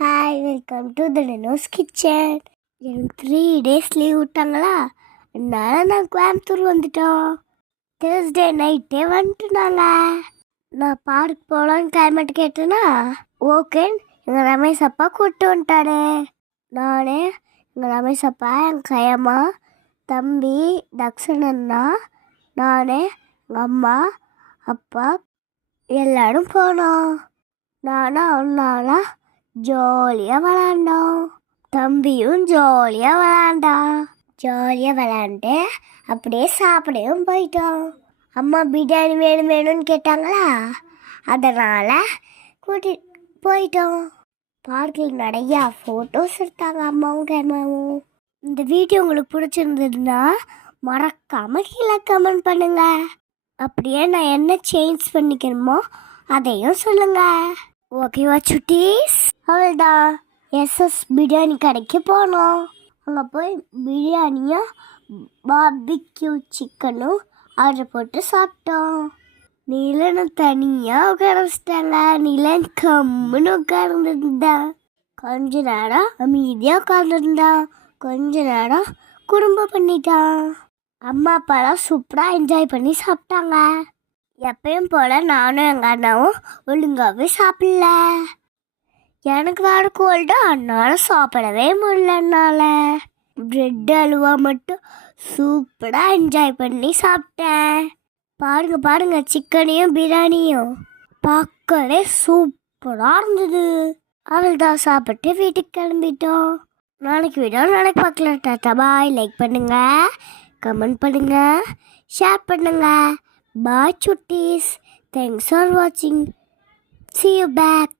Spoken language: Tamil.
Hi, welcome to the Denos kitchen. எனக்கு 3 days லீவ் விட்டாங்களா, அதனால நான் கோயம்புத்தூர் வந்துட்டோம். தேர்ஸ்டே நைட்டே வந்துட்டுனாங்க. நான் பார்க் போகலான்னு கிளைமேட் கேட்டேன்னா ஓகேன்னு எங்கள் ரமேஷ் அப்பா கூப்பிட்டு வந்துட்டாரு. நானே எங்கள் ரமேஷ் அப்பா, என் கையம்மா, தம்பி தக்ஷன் அண்ணா, நானே எங்கள் அம்மா அப்பா எல்லாரும் போனோம். நானும் அண்ணாலாம் ஜாலியாக விளாண்டோம். தம்பியும் ஜாலியாக விளாண்டு அப்படியே சாப்பிடவும் போயிட்டோம். அம்மா பிரியாணி வேணும்னு கேட்டாங்களா, அதனால் கூட்டிகிட்டு போயிட்டோம். பார்க்கில் நிறையா ஃபோட்டோஸ் எடுத்தாங்க அம்மாவும் கேமாவும். இந்த வீடியோ உங்களுக்கு பிடிச்சிருந்ததுன்னா மறக்காமல் கீழே கமெண்ட் பண்ணுங்க. அப்படியே நான் என்ன சேஞ்ச் பண்ணிக்கணுமோ அதையும் சொல்லுங்க. ஓகேவா சுட்டீஸ்? அவள்தான் எஸ்எஸ் பிரியாணி கடைக்கு போனோம். அங்கே போய் பிரியாணியும் பார்பிக்யூ சிக்கனும் ஆர்டர் போட்டு சாப்பிட்டோம். நீலன்னு தனியாக உட்கார வச்சிட்டாங்க. நீலன் கம்முன்னு உட்கார்ந்துருந்தான். கொஞ்ச நேரம் அமைதியாக உட்கார்ந்துருந்தான். கொஞ்ச நேரம் குறும்பு பண்ணிட்டான். அம்மா அப்பாலாம் சூப்பராக என்ஜாய் பண்ணி சாப்பிட்டாங்க. எப்பயும் போல் நானும் எங்கள் அண்ணாவும் ஒழுங்காகவே சாப்பிடல. எனக்கு வேற கோல்டு, அதனால சாப்பிடவே முடியலனால பிரெட் அல்வா மட்டும் சூப்பராக என்ஜாய் பண்ணி சாப்பிட்டேன். பாருங்க சிக்கனையும் பிரியாணியும் பார்க்கவே சூப்பராக இருந்தது. அவள் தான் சாப்பிட்டு வீட்டுக்கு கிளம்பிட்டோம். நாளைக்கு பார்க்கலாம். டாட்டா பாய். லைக் பண்ணுங்க, கமெண்ட் பண்ணுங்க, ஷேர் பண்ணுங்க. Bye chutties. Thanks for watching. See you back.